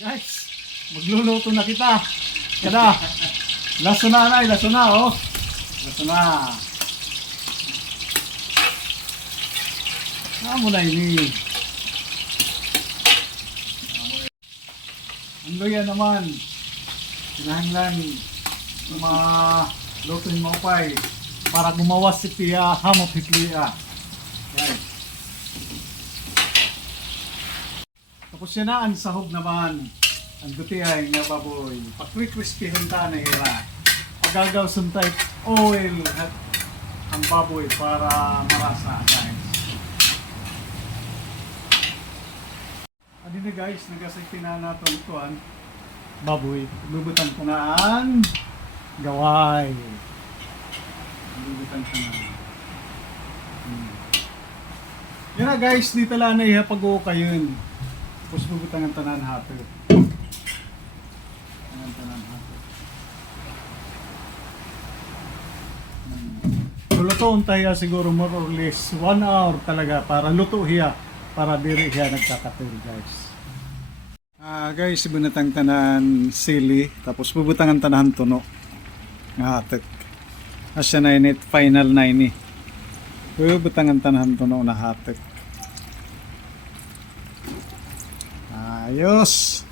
Guys, magluluto na kita. Kada. Laso na nay, laso na oh. Laso na. Amo na ini. Ang luya naman. Kinahanglan ng mga lutoy mo pay para gumawas si tiya hamot hitliya. Yan. Tapos yan na ang sahog naman. Ang gutihay nga baboy. Pakri-crispy hunta na hira. Pagagaw type oil at ang baboy para marasa guys. Adi na guys, nagasay na natin ituan. Baboy. Lubutan ko na ang gaway. Lubutan ko na. Yan na guys, dito lang na ihapag-o kayo. Tapos lubutan ang tanan hato. Ang tanan hato. Lutoon tayo siguro more or less 1 hour talaga para luto hiya. Para diri hiya nagkakatil guys. Guys, bunatang tanan sili, tapos bubutang ang tanahan tuno. Hatek. Asya na init, final na ini. Bubutang ang tanahan tuno na hatek. Ayos.